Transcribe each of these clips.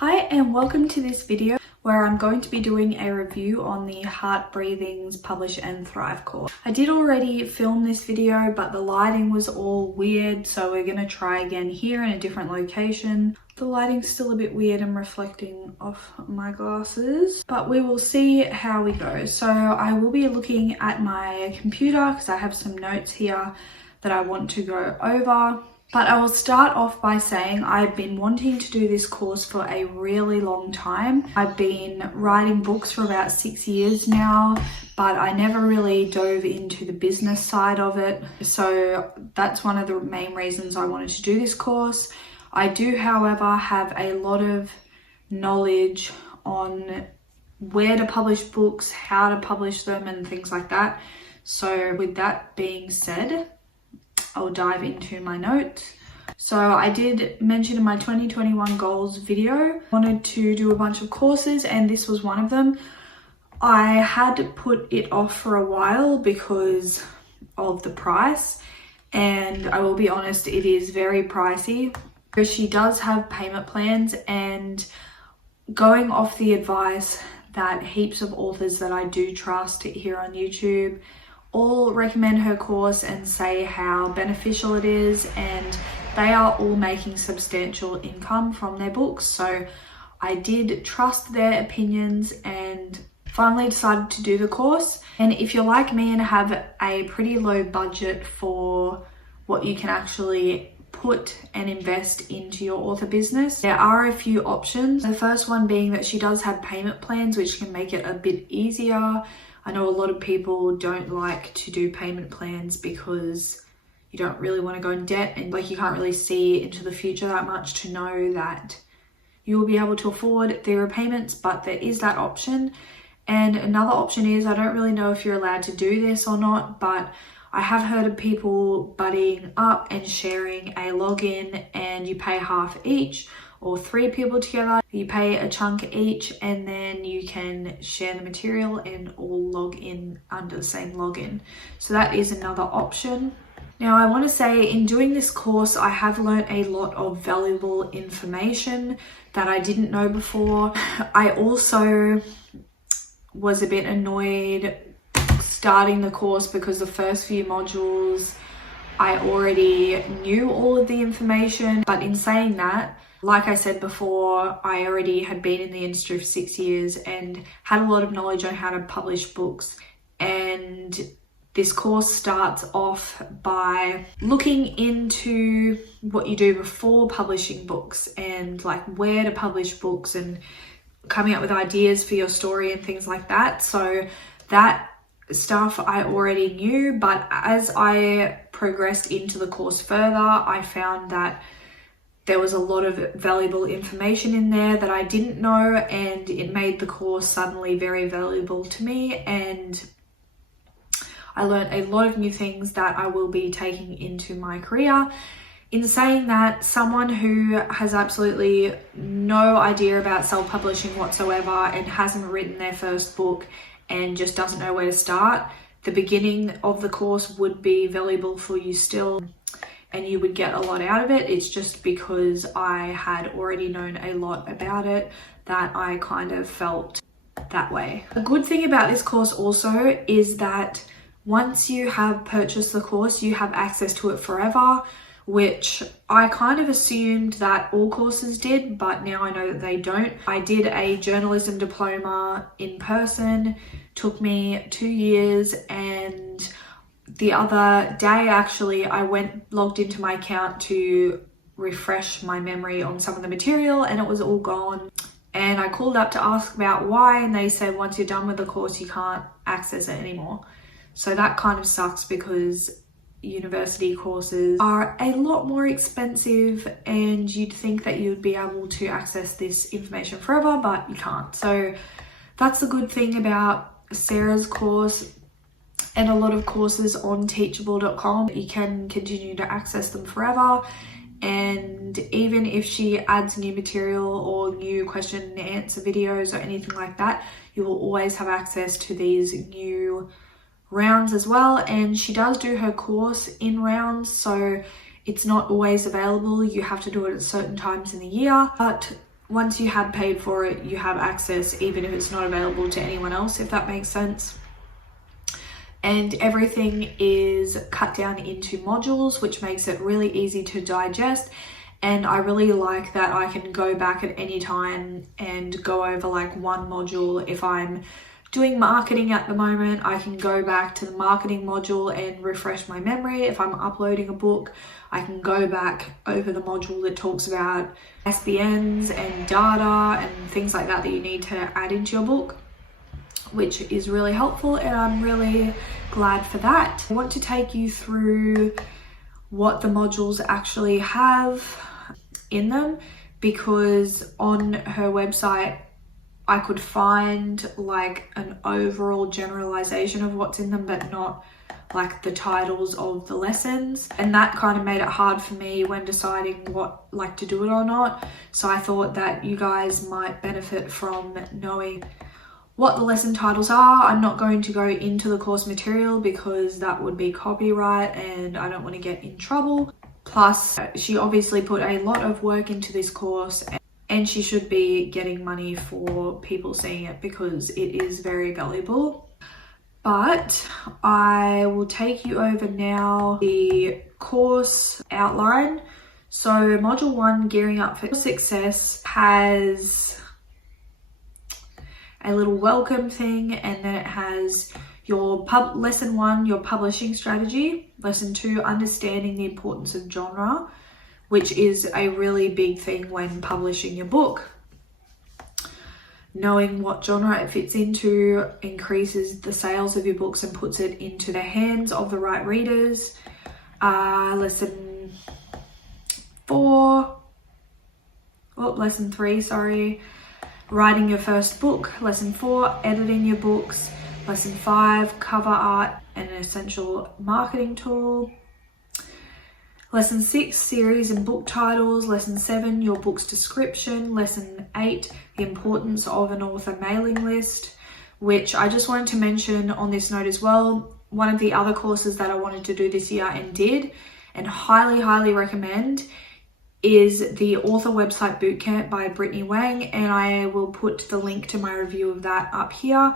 Hi and welcome to this video where I'm going to be doing a review on the Heart Breathing's Publish and Thrive course. I did already film this video, but the lighting was all weird, so we're going to try again here in a different location. The lighting's still a bit weird and reflecting off my glasses, but we will see how we go. So I will be looking at my computer because I have some notes here that I want to go over. But I will start off by saying I've been wanting to do this course for a really long time. I've been writing books for about 6 years now, but I never really dove into the business side of it. So that's one of the main reasons I wanted to do this course. I do, however, have a lot of knowledge on where to publish books, how to publish them, and things like that. So with that being said, I'll dive into my notes. So I did mention in my 2021 goals video, I wanted to do a bunch of courses and this was one of them. I had put it off for a while because of the price, and I will be honest, it is very pricey. She does have payment plans, and going off the advice that heaps of authors that I do trust here on YouTube all recommend her course and say how beneficial it is, and they are all making substantial income from their books. So I did trust their opinions and finally decided to do the course. And if you're like me and have a pretty low budget for what you can actually put and invest into your author business, there are a few options. The first one being that she does have payment plans, which can make it a bit easier. I know a lot of people don't like to do payment plans because you don't really want to go in debt, and like you can't really see into the future that much to know that you will be able to afford their repayments, but there is that option. And another option is, I don't really know if you're allowed to do this or not, but I have heard of people buddying up and sharing a login, and you pay half each, or 3 people together, you pay a chunk each, and then you can share the material and all log in under the same login. So that is another option. Now I want to say, in doing this course, I have learned a lot of valuable information that I didn't know before. I also was a bit annoyed starting the course because the first few modules I already knew all of the information, but in saying that, like I said before, I already had been in the industry for 6 years and had a lot of knowledge on how to publish books. And this course starts off by looking into what you do before publishing books and like where to publish books and coming up with ideas for your story and things like that. So that stuff I already knew, but as I progressed into the course further, I found that there was a lot of valuable information in there that I didn't know, and it made the course suddenly very valuable to me, and I learned a lot of new things that I will be taking into my career. In saying that, someone who has absolutely no idea about self-publishing whatsoever and hasn't written their first book and just doesn't know where to start, the beginning of the course would be valuable for you still, and you would get a lot out of it. It's just because I had already known a lot about it that I kind of felt that way. A good thing about this course also is that once you have purchased the course, you have access to it forever, which I kind of assumed that all courses did, but now I know that they don't. I did a journalism diploma in person, took me 2 years, and the other day actually I logged into my account to refresh my memory on some of the material, and it was all gone. And I called up to ask about why, and they said once you're done with the course you can't access it anymore. So that kind of sucks because university courses are a lot more expensive, and you'd think that you'd be able to access this information forever, but you can't. So that's the good thing about Sarah's course and a lot of courses on teachable.com. You can continue to access them forever, and even if she adds new material or new question and answer videos or anything like that, you will always have access to these new rounds as well. And she does do her course in rounds, so it's not always available. You have to do it at certain times in the year, but once you have paid for it, you have access even if it's not available to anyone else, if that makes sense. And everything is cut down into modules, which makes it really easy to digest. And I really like that I can go back at any time and go over like one module. If I'm doing marketing at the moment, I can go back to the marketing module and refresh my memory. If I'm uploading a book, I can go back over the module that talks about ISBNs and data and things like that that you need to add into your book, which is really helpful, and I'm really glad for that. I want to take you through what the modules actually have in them, because on her website I could find like an overall generalization of what's in them, but not like the titles of the lessons, and that kind of made it hard for me when deciding what like to do it or not. So I thought that you guys might benefit from knowing what the lesson titles are. I'm not going to go into the course material because that would be copyright and I don't want to get in trouble. Plus, she obviously put a lot of work into this course, and she should be getting money for people seeing it because it is very valuable. But I will take you over now the course outline. So module 1, Gearing Up for Success, has a little welcome thing, and then it has your lesson 1, your publishing strategy, lesson 2, understanding the importance of genre, which is a really big thing when publishing your book. Knowing what genre it fits into increases the sales of your books and puts it into the hands of the right readers. Lesson 3, sorry, writing your first book. Lesson 4, editing your books. Lesson 5, cover art and an essential marketing tool. Lesson 6, series and book titles. Lesson 7, your book's description. Lesson 8, the importance of an author mailing list, which I just wanted to mention on this note as well. One of the other courses that I wanted to do this year and did, and highly recommend, is the Author Website Bootcamp by Brittany Wang, and I will put the link to my review of that up here.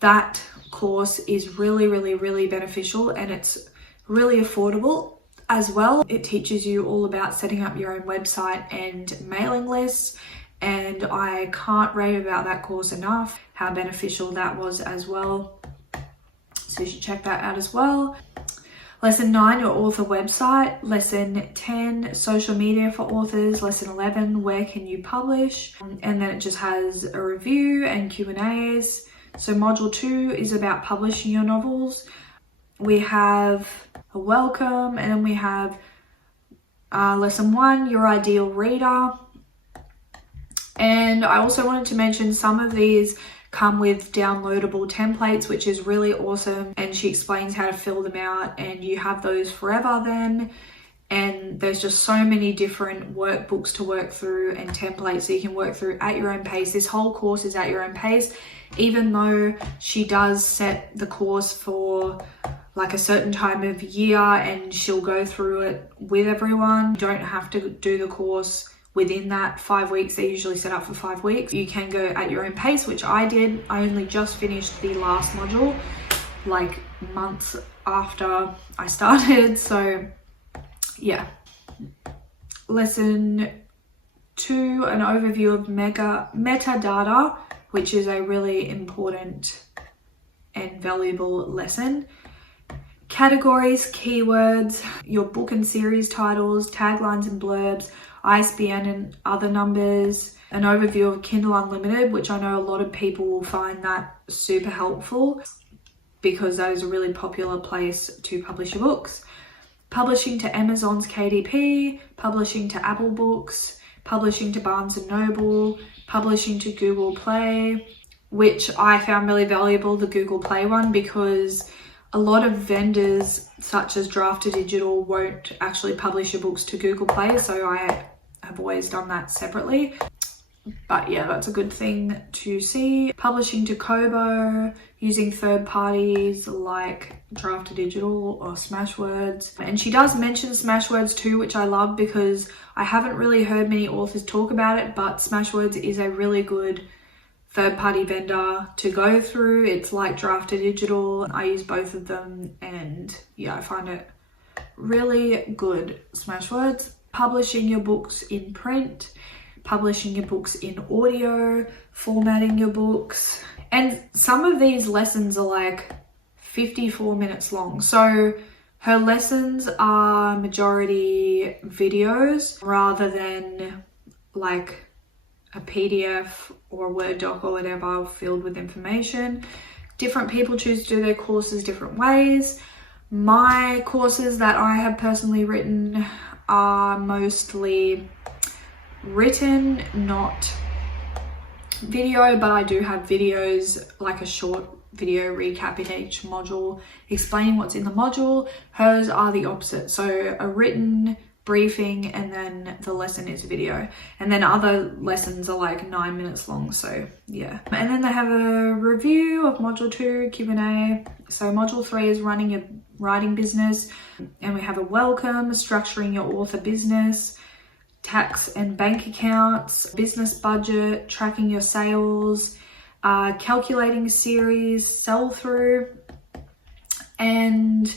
That course is really beneficial, and it's really affordable as well. It teaches you all about setting up your own website and mailing lists, and I can't rave about that course enough, how beneficial that was as well. So you should check that out as well. Lesson 9, your author website. Lesson 10, social media for authors. Lesson 11, where can you publish? And then it just has a review and Q&As. So module 2 is about publishing your novels. We have a welcome, and then we have lesson 1, your ideal reader. And I also wanted to mention some of these come with downloadable templates, which is really awesome, and she explains how to fill them out, and you have those forever then. And there's just so many different workbooks to work through and templates so you can work through at your own pace. This whole course is at your own pace, even though she does set the course for like a certain time of year and she'll go through it with everyone. You don't have to do the course within that 5 weeks. They usually set up for 5 weeks. You can go at your own pace, which I did. I only just finished the last module like months after I started, so yeah. Lesson 2, an overview of metadata, which is a really important and valuable lesson. Categories, keywords, your book and series titles, taglines and blurbs, ISBN and other numbers, an overview of Kindle Unlimited, which I know a lot of people will find that super helpful because that is a really popular place to publish your books. Publishing to Amazon's KDP, publishing to Apple Books, publishing to Barnes & Noble, publishing to Google Play, which I found really valuable, the Google Play one, because a lot of vendors such as Draft to Digital won't actually publish your books to Google Play, so I have always done that separately. But yeah, that's a good thing to see. Publishing to Kobo, using third parties like Draft Digital or Smashwords. And she does mention Smashwords too, which I love because I haven't really heard many authors talk about it, but Smashwords is a really good third-party vendor to go through. It's like Draft Digital. I use both of them and yeah, I find it really good. Smashwords. Publishing your books in print, publishing your books in audio, formatting your books. And some of these lessons are like 54 minutes long. So her lessons are majority videos rather than like a PDF or a Word doc or whatever filled with information. Different people choose to do their courses different ways. My courses that I have personally written are mostly written, not video, but I do have videos, like a short video recap in each module explaining what's in the module. Hers are the opposite, so a written briefing and then the lesson is video, and then other lessons are like 9 minutes long. So yeah, and then they have a review of module 2, Q&A. So module 3 is running a writing business, and we have a welcome, structuring your author business, tax and bank accounts, business budget, tracking your sales, calculating series, sell through, and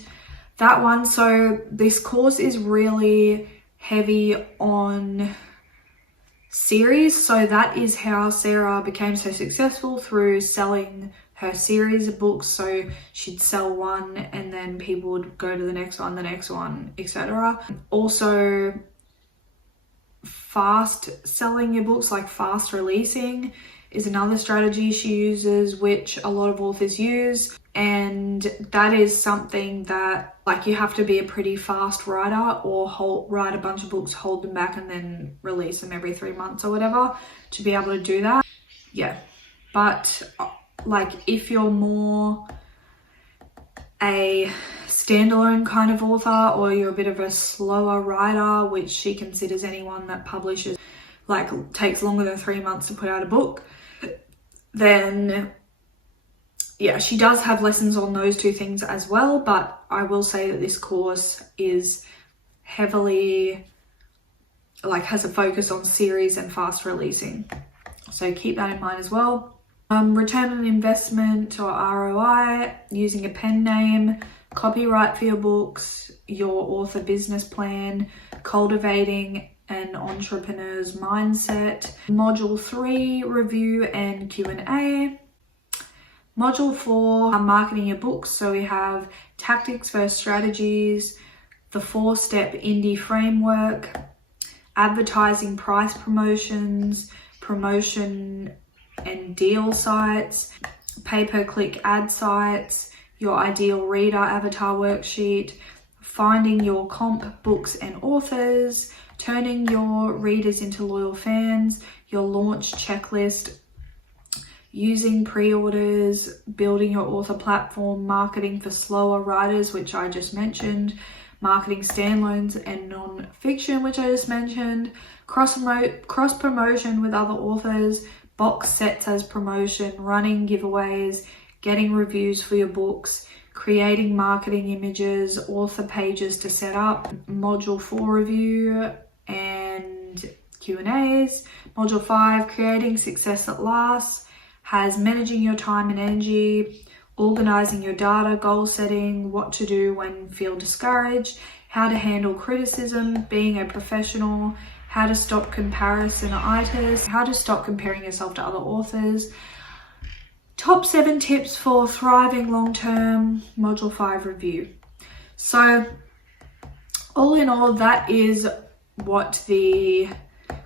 that one. So this course is really heavy on series. So that is how Sarah became so successful, through selling her series of books. So she'd sell one and then people would go to the next one, etc. Also, fast selling your books, like fast releasing, is another strategy she uses, which a lot of authors use. And that is something that, like, you have to be a pretty fast writer or write a bunch of books, hold them back and then release them every 3 months or whatever to be able to do that. Yeah, but like if you're more a standalone kind of author, or you're a bit of a slower writer, which she considers anyone that publishes, like, takes longer than 3 months to put out a book, then yeah, she does have lessons on those two things as well. But I will say that this course is heavily, like, has a focus on series and fast releasing. So keep that in mind as well. Return on investment, or ROI, using a pen name, copyright for your books, your author business plan, cultivating an entrepreneur's mindset. Module 3, review and Q&A. Module 4, marketing your books. So we have tactics versus strategies, the 4-step indie framework, advertising price promotions, promotion and deal sites, pay-per-click ad sites, your ideal reader avatar worksheet, finding your comp books and authors, turning your readers into loyal fans, your launch checklist, using pre-orders, building your author platform, marketing for slower writers, which I just mentioned, marketing standalones and non-fiction, which I just mentioned, cross-promotion with other authors, box sets as promotion, running giveaways, getting reviews for your books, creating marketing images, author pages to set up, module 4 review and Q&As. Module 5, creating success at last, has managing your time and energy, organizing your data, goal setting, what to do when feel discouraged, how to handle criticism, being a professional, how to stop comparisonitis, how to stop comparing yourself to other authors, top 7 tips for thriving long-term, module 5 review. So all in all, that is what the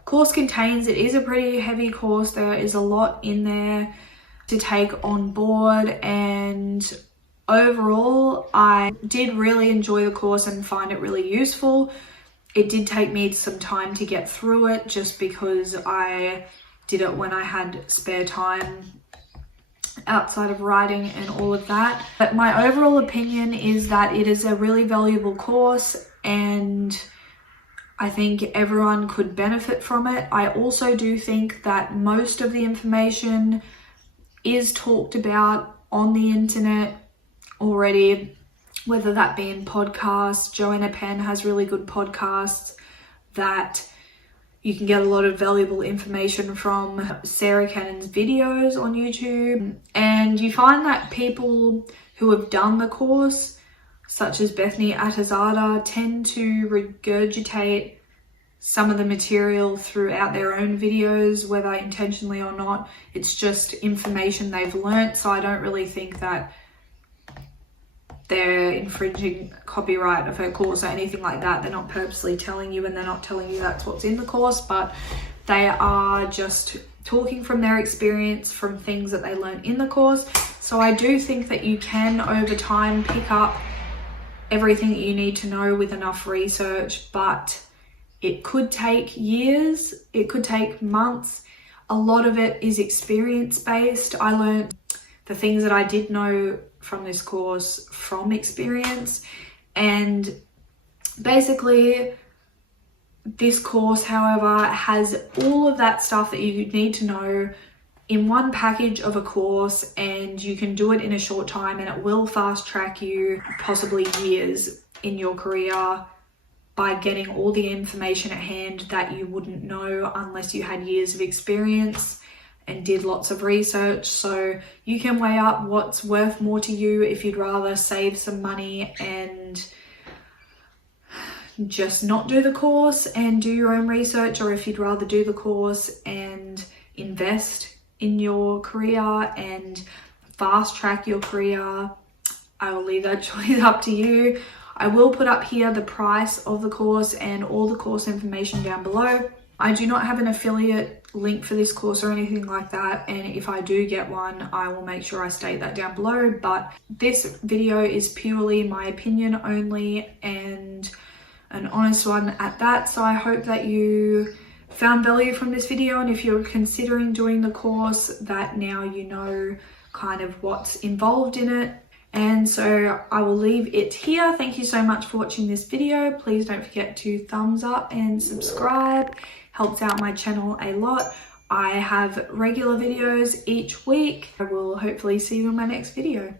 course contains. It is a pretty heavy course. There is a lot in there to take on board, and overall I did really enjoy the course and find it really useful. It did take me some time to get through it, just because I did it when I had spare time outside of writing and all of that. But my overall opinion is that it is a really valuable course, and I think everyone could benefit from it. I also do think that most of the information is talked about on the internet already, whether that be in podcasts. Joanna Penn has really good podcasts that you can get a lot of valuable information from. Sarah Cannon's videos on YouTube. And you find that people who have done the course, such as Bethany Atazada, tend to regurgitate some of the material throughout their own videos, whether intentionally or not. It's just information they've learnt, so I don't really think that they're infringing copyright of her course or anything like that. They're not purposely telling you, and they're not telling you that's what's in the course, but they are just talking from their experience, from things that they learn in the course. So I do think that you can, over time, pick up everything that you need to know with enough research, but it could take years, it could take months. A lot of it is experience-based. I learned the things that I did know from this course from experience, and basically this course, however, has all of that stuff that you need to know in one package of a course, and you can do it in a short time, and it will fast track you possibly years in your career by getting all the information at hand that you wouldn't know unless you had years of experience and did lots of research. So you can weigh up what's worth more to you, if you'd rather save some money and just not do the course and do your own research, or if you'd rather do the course and invest in your career and fast track your career. I will leave that choice up to you. I will put up here the price of the course and all the course information down below. I do not have an affiliate link for this course or anything like that, and if I do get one, I will make sure I state that down below. But this video is purely my opinion only, and an honest one at that. So I hope that you found value from this video, and if you're considering doing the course, that now you know kind of what's involved in it. And so I will leave it here. Thank you so much for watching this video. Please don't forget to thumbs up and subscribe. Helps out my channel a lot. I have regular videos each week. I will hopefully see you in my next video.